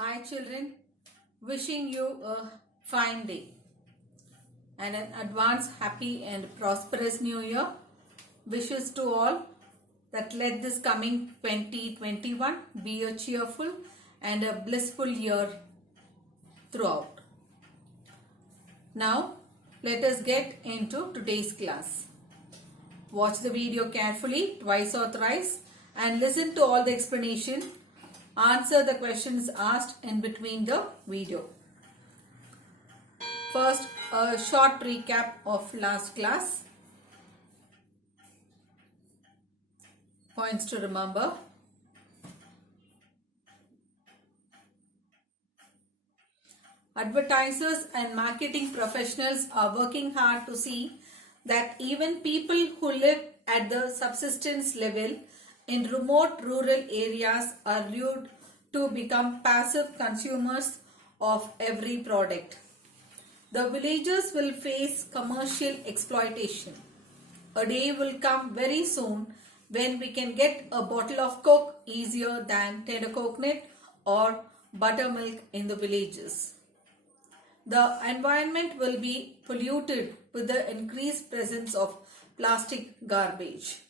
Hi children, wishing you a fine day and an advance happy and prosperous new year. Wishes to all that let this coming 2021 be a cheerful and a blissful year throughout. Now let us get into today's class. Watch the video carefully twice or thrice and listen to all the explanation. Answer the questions asked in between the video. First, a short recap of last class. Points to remember. Advertisers and marketing professionals are working hard to see that even people who live at the subsistence level in remote rural areas are lured to become passive consumers of every product. The villagers will face commercial exploitation. A day will come very soon when we can get a bottle of Coke easier than tender coconut or buttermilk in the villages. The environment will be polluted with the increased presence of plastic garbage.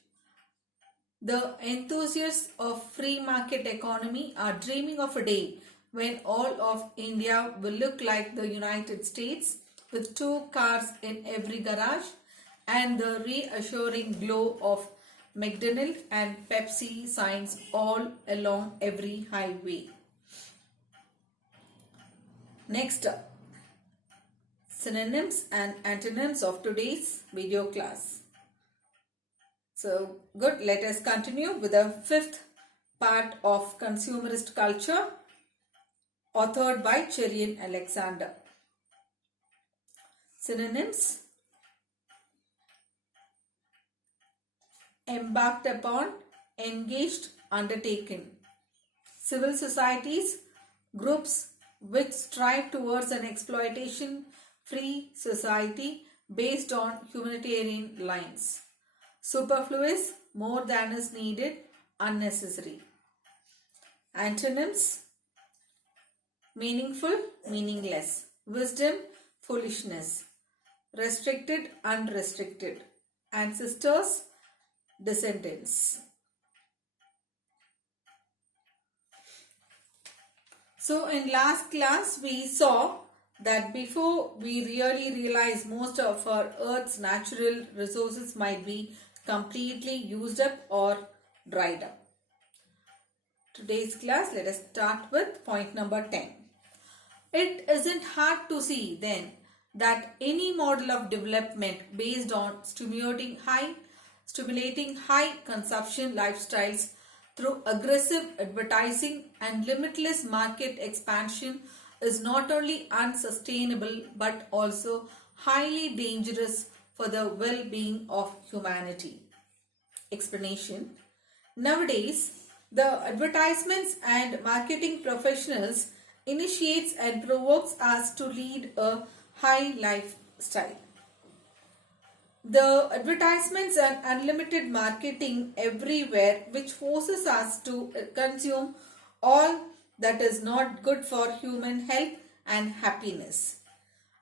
The enthusiasts of free market economy are dreaming of a day when all of India will look like the United States with 2 cars in every garage and the reassuring glow of McDonald's and Pepsi signs all along every highway. Next up, synonyms and antonyms of today's video class. So good, let us continue with the 5th part of Consumerist Culture, authored by Cherian Alexander. Synonyms: embarked upon, engaged, undertaken. Civil societies, groups which strive towards an exploitation-free society based on humanitarian lines. Superfluous, more than is needed, unnecessary. Antonyms: meaningful, meaningless. Wisdom, foolishness. Restricted, unrestricted. Ancestors, descendants. So in last class we saw that before we really realize most of our Earth's natural resources might be completely used up or dried up. Today's class, let us start with point number 10. It isn't hard to see then that any model of development based on stimulating high consumption lifestyles through aggressive advertising and limitless market expansion is not only unsustainable but also highly dangerous for the well-being of humanity. Explanation: nowadays, the advertisements and marketing professionals initiates and provokes us to lead a high lifestyle. The advertisements and unlimited marketing everywhere which forces us to consume all that is not good for human health and happiness.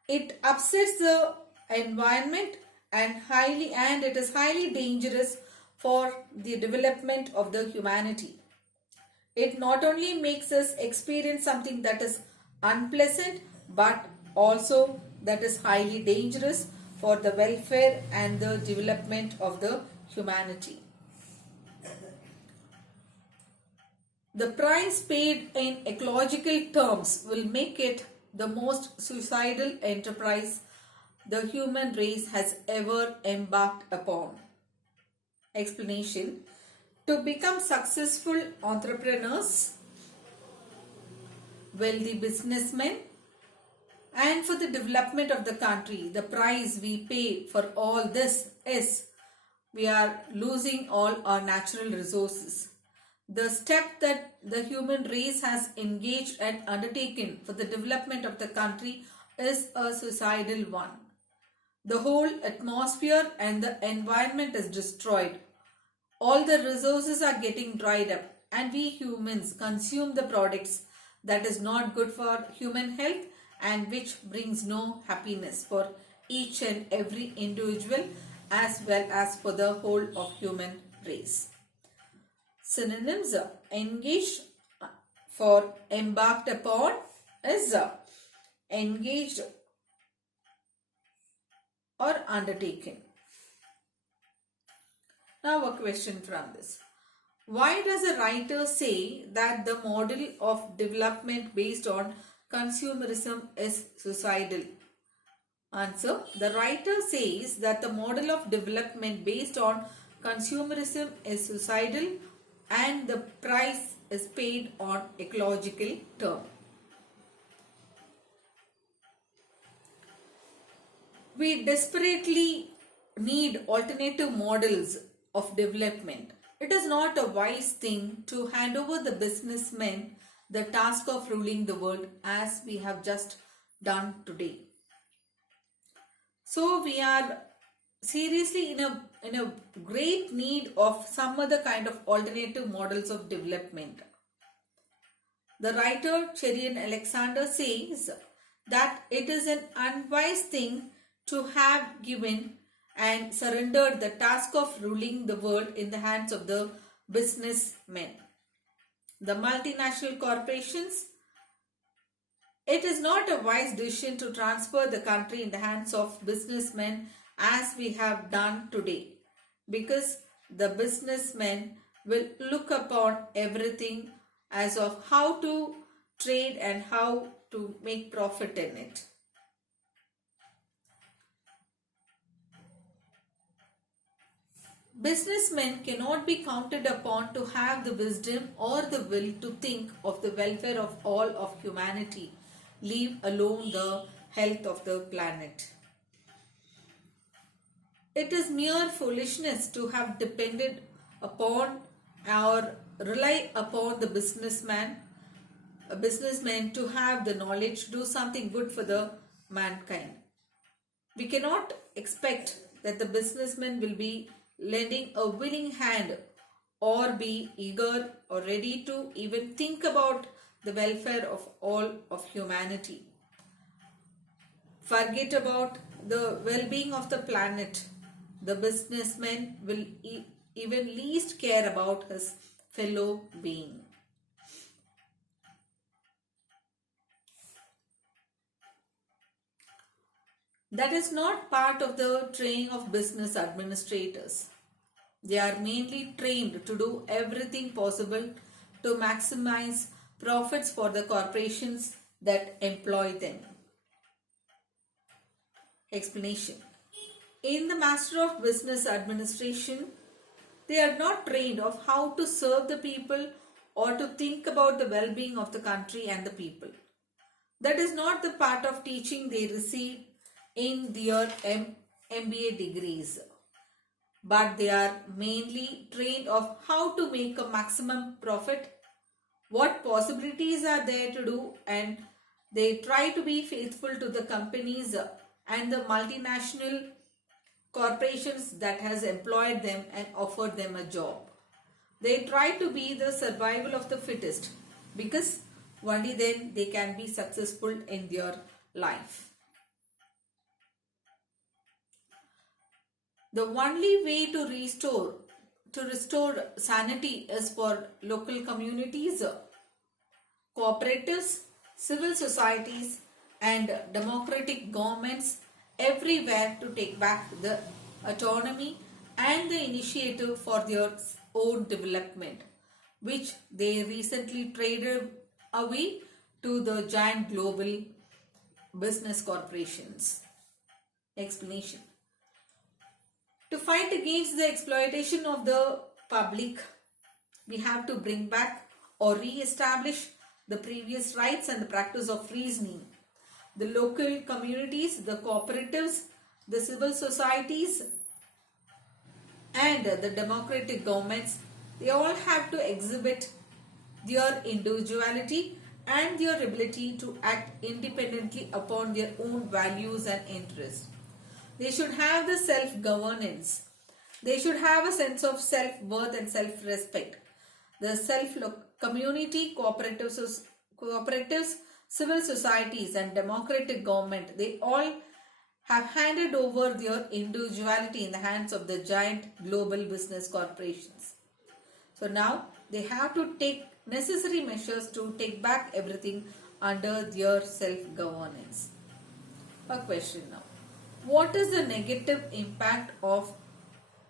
It upsets the environment and it is highly dangerous for the development of the humanity. It not only makes us experience something that is unpleasant but also that is highly dangerous for the welfare and the development of the humanity. The price paid in ecological terms will make it the most suicidal enterprise the human race has ever embarked upon. Explanation: to become successful entrepreneurs, wealthy businessmen, and for the development of the country, the price we pay for all this is we are losing all our natural resources. The step that the human race has engaged and undertaken for the development of the country is a suicidal one. The whole atmosphere and the environment is destroyed. All the resources are getting dried up and we humans consume the products that is not good for human health and which brings no happiness for each and every individual as well as for the whole of human race. Synonyms: engaged for embarked upon is engaged or undertaken. Now a question from this. Why does a writer say that the model of development based on consumerism is suicidal? Answer. The writer says that the model of development based on consumerism is suicidal and the price is paid on ecological terms. We desperately need alternative models of development. It is not a wise thing to hand over the businessmen the task of ruling the world as we have just done today. So we are seriously in a great need of some other kind of alternative models of development. The writer Cherian Alexander says that it is an unwise thing to have given and surrendered the task of ruling the world in the hands of the businessmen, the multinational corporations. It is not a wise decision to transfer the country in the hands of businessmen as we have done today, because the businessmen will look upon everything as of how to trade and how to make profit in it. Businessmen cannot be counted upon to have the wisdom or the will to think of the welfare of all of humanity, leave alone the health of the planet. It is mere foolishness to have depended upon or rely upon the businessmen to have the knowledge to do something good for the mankind. We cannot expect that the businessmen will be lending a willing hand or be eager or ready to even think about the welfare of all of humanity. Forget about the well-being of the planet. The businessman will even least care about his fellow being. That is not part of the training of business administrators. They are mainly trained to do everything possible to maximize profits for the corporations that employ them. Explanation. In the Master of Business Administration, they are not trained of how to serve the people or to think about the well-being of the country and the people. That is not the part of teaching they receive in their MBA degrees, but they are mainly trained of how to make a maximum profit, what possibilities are there to do, and they try to be faithful to the companies and the multinational corporations that has employed them and offered them a job. They try to be the survival of the fittest, because only then they can be successful in their life. The only way to restore sanity is for local communities, cooperatives, civil societies and democratic governments everywhere to take back the autonomy and the initiative for their own development, which they recently traded away to the giant global business corporations. Explanation. To fight against the exploitation of the public, we have to bring back or re-establish the previous rights and the practice of reasoning. The local communities, the cooperatives, the civil societies and the democratic governments, they all have to exhibit their individuality and their ability to act independently upon their own values and interests. They should have the self-governance. They should have a sense of self-worth and self-respect. The community, cooperatives, civil societies, and democratic government, they all have handed over their individuality in the hands of the giant global business corporations. So now they have to take necessary measures to take back everything under their self-governance. A question now. What is the negative impact of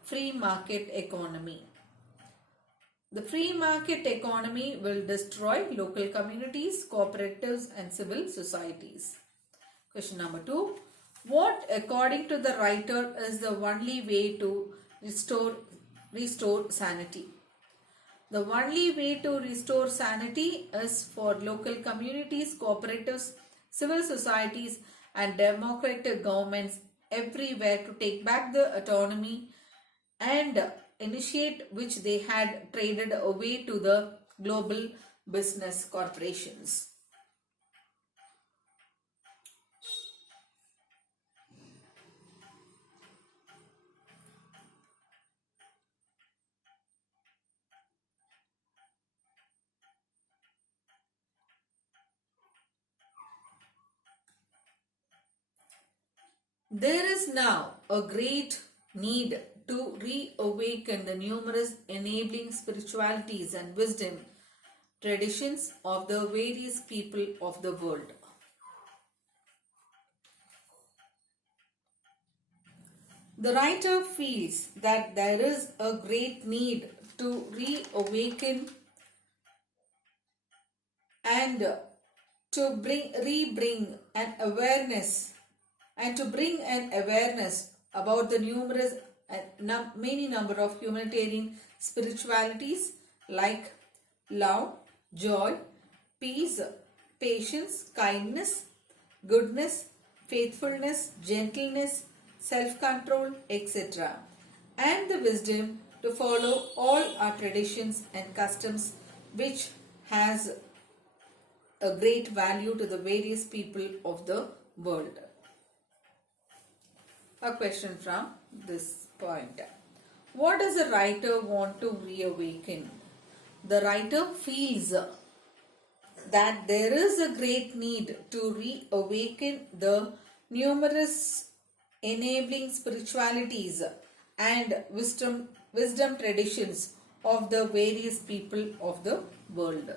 free market economy? The free market economy will destroy local communities, cooperatives, and civil societies. Question number 2. What, according to the writer, is the only way to restore sanity? The only way to restore sanity is for local communities, cooperatives, civil societies, and democratic governments everywhere to take back the autonomy and initiate which they had traded away to the global business corporations. There is now a great need to reawaken the numerous enabling spiritualities and wisdom traditions of the various people of the world. The writer feels that there is a great need to reawaken and to bring an awareness about the numerous many number of humanitarian spiritualities like love, joy, peace, patience, kindness, goodness, faithfulness, gentleness, self-control, etc. and the wisdom to follow all our traditions and customs which has a great value to the various people of the world. A question from this point. What does the writer want to reawaken? The writer feels that there is a great need to reawaken the numerous enabling spiritualities and wisdom traditions of the various people of the world.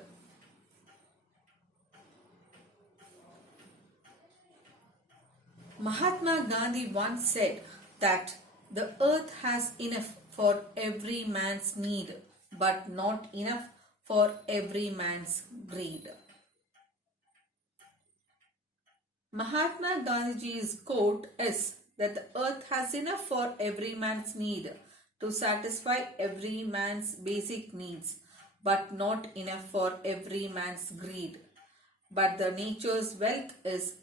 Mahatma Gandhi once said that the earth has enough for every man's need, but not enough for every man's greed. Mahatma Gandhiji's quote is that the earth has enough for every man's need to satisfy every man's basic needs, but not enough for every man's greed. But the nature's wealth is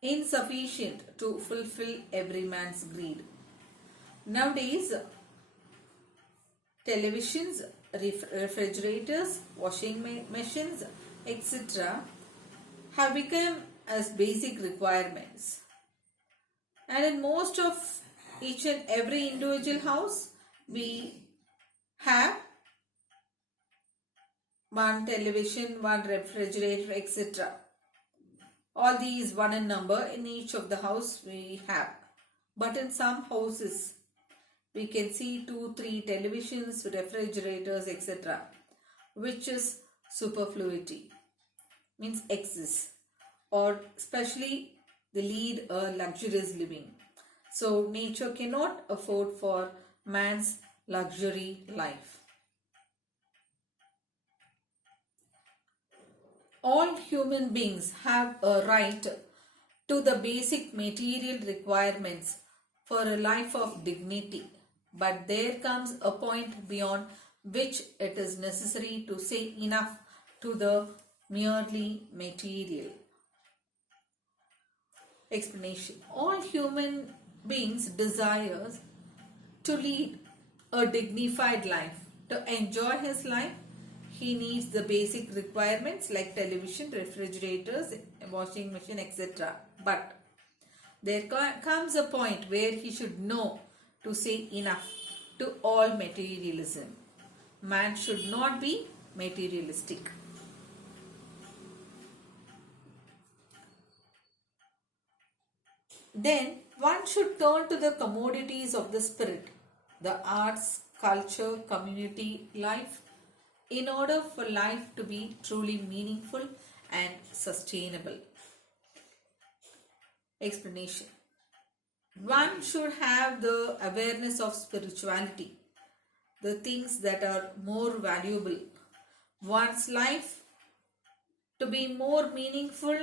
insufficient to fulfill every man's greed. Nowadays, televisions, refrigerators, washing machines, etc. have become as basic requirements. And in most of each and every individual house, we have one television, one refrigerator, etc. All these one in number in each of the house we have. But in some houses, we can see 2, 3 televisions, refrigerators, etc. which is superfluity, means excess, or especially they lead a luxurious living. So nature cannot afford for man's luxury life. All human beings have a right to the basic material requirements for a life of dignity. But there comes a point beyond which it is necessary to say enough to the merely material. Explanation. All human beings desire to lead a dignified life. To enjoy his life, he needs the basic requirements like television, refrigerators, washing machine, etc. But there comes a point where he should know to say enough to all materialism. Man should not be materialistic. Then one should turn to the commodities of the spirit, the arts, culture, community, life, in order for life to be truly meaningful and sustainable. Explanation. One should have the awareness of spirituality, the things that are more valuable. One's life to be more meaningful,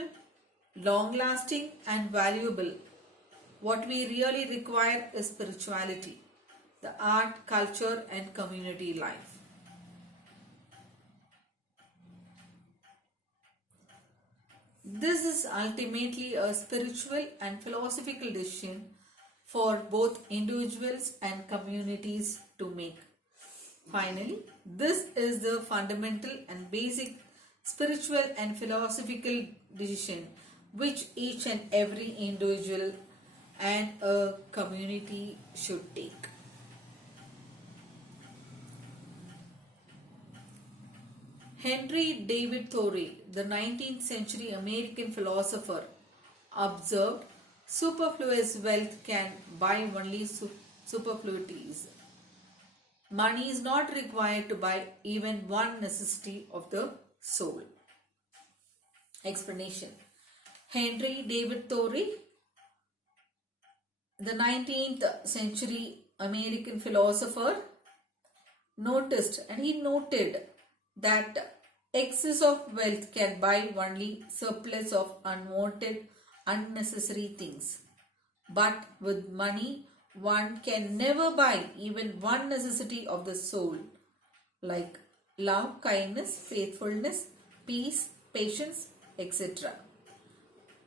long lasting, and valuable. What we really require is spirituality, the art, culture, and community life. This is ultimately a spiritual and philosophical decision for both individuals and communities to make. Finally, this is the fundamental and basic spiritual and philosophical decision which each and every individual and a community should take. Henry David Thoreau, the 19th century American philosopher, observed superfluous wealth can buy only superfluities. Money is not required to buy even one necessity of the soul. Explanation. Henry David Thoreau, the 19th century American philosopher, noted that excess of wealth can buy only surplus of unwanted, unnecessary things. But with money, one can never buy even one necessity of the soul, like love, kindness, faithfulness, peace, patience, etc.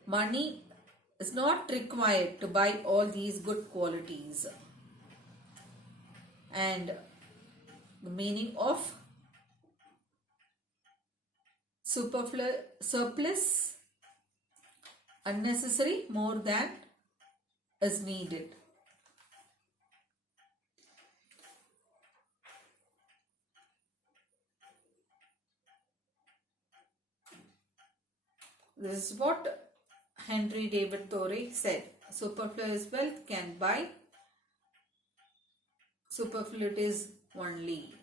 Money is not required to buy all these good qualities. And the meaning of surplus, unnecessary, more than is needed. This is what Henry David Thoreau said. Superfluous wealth can buy superfluities only.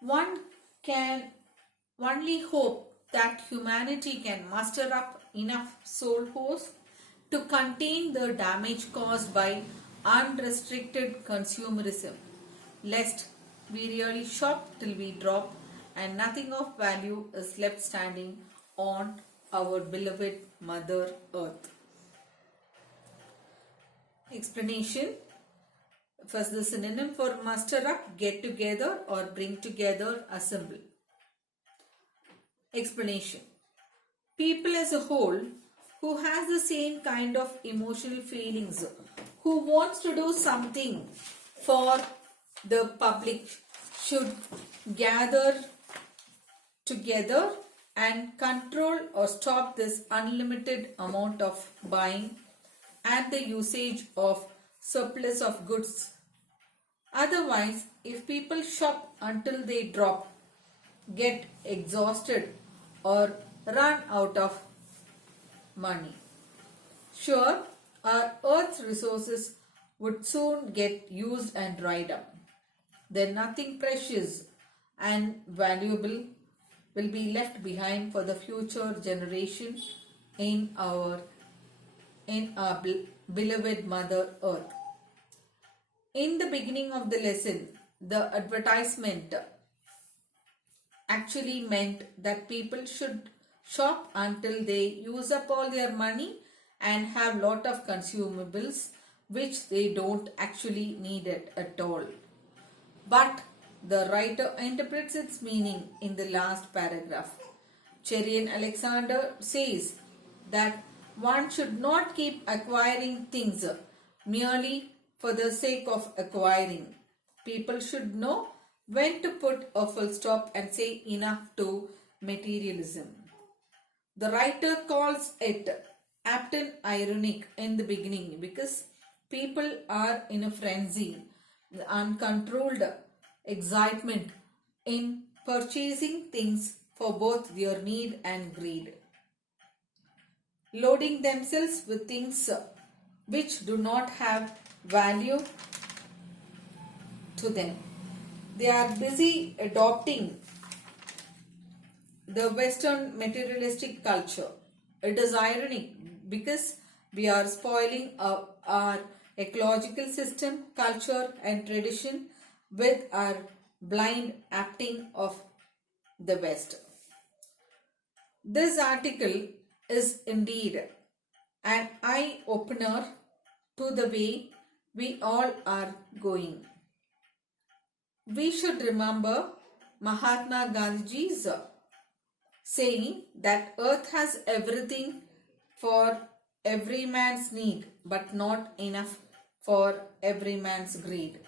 One can only hope that humanity can muster up enough soul force to contain the damage caused by unrestricted consumerism, lest we really shop till we drop and nothing of value is left standing on our beloved Mother Earth. Explanation. First, the synonym for muster up, get together or bring together, assemble. Explanation. People as a whole who has the same kind of emotional feelings, who wants to do something for the public, should gather together and control or stop this unlimited amount of buying and the usage of surplus of goods. Otherwise, if people shop until they drop, get exhausted or run out of money, sure, our earth's resources would soon get used and dried up. Then nothing precious and valuable will be left behind for the future generation in our beloved Mother Earth. In the beginning of the lesson, the advertisement actually meant that people should shop until they use up all their money and have lot of consumables which they don't actually need it at all. But the writer interprets its meaning in the last paragraph. Cherian Alexander says that one should not keep acquiring things merely for the sake of acquiring. People should know when to put a full stop and say enough to materialism. The writer calls it apt and ironic in the beginning because people are in a frenzy, uncontrolled excitement in purchasing things for both their need and greed, loading themselves with things which do not have value to them. They are busy adopting the Western materialistic culture. It is ironic because we are spoiling our ecological system, culture, and tradition with our blind acting of the West. This article is indeed an eye opener to the way we all are going. We should remember Mahatma Gandhiji's saying that earth has everything for every man's need but not enough for every man's greed.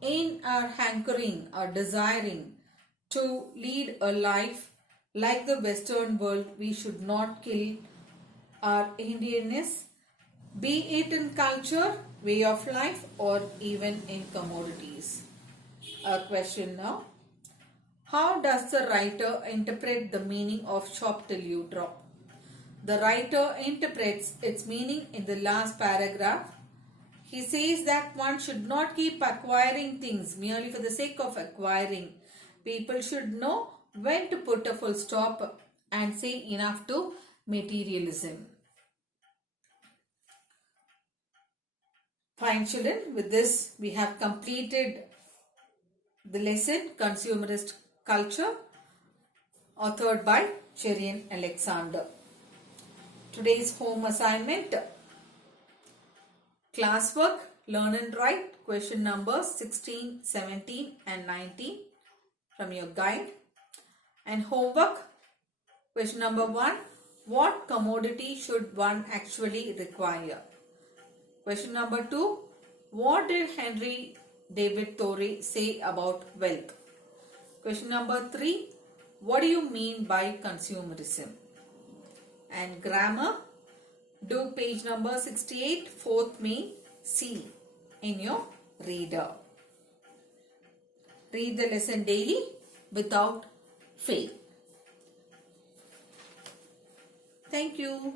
In our hankering or desiring to lead a life like the Western world, we should not kill our Indianness, be it in culture, way of life, or even in commodities. A question now. How does the writer interpret the meaning of shop till you drop? The writer interprets its meaning in the last paragraph. He says that one should not keep acquiring things merely for the sake of acquiring. People should know when to put a full stop and say enough to materialism. Fine children, with this we have completed the lesson Consumerist Culture, authored by Cherian Alexander. Today's home assignment, classwork, learn and write question numbers 16, 17 and 19 from your guide. And homework, question number 1, what commodity should one actually require? Question number 2, what did Henry David Thoreau say about wealth? Question number 3, what do you mean by consumerism? And grammar, do page number 68, 4th main C in your reader. Read the lesson daily without fail. Thank you.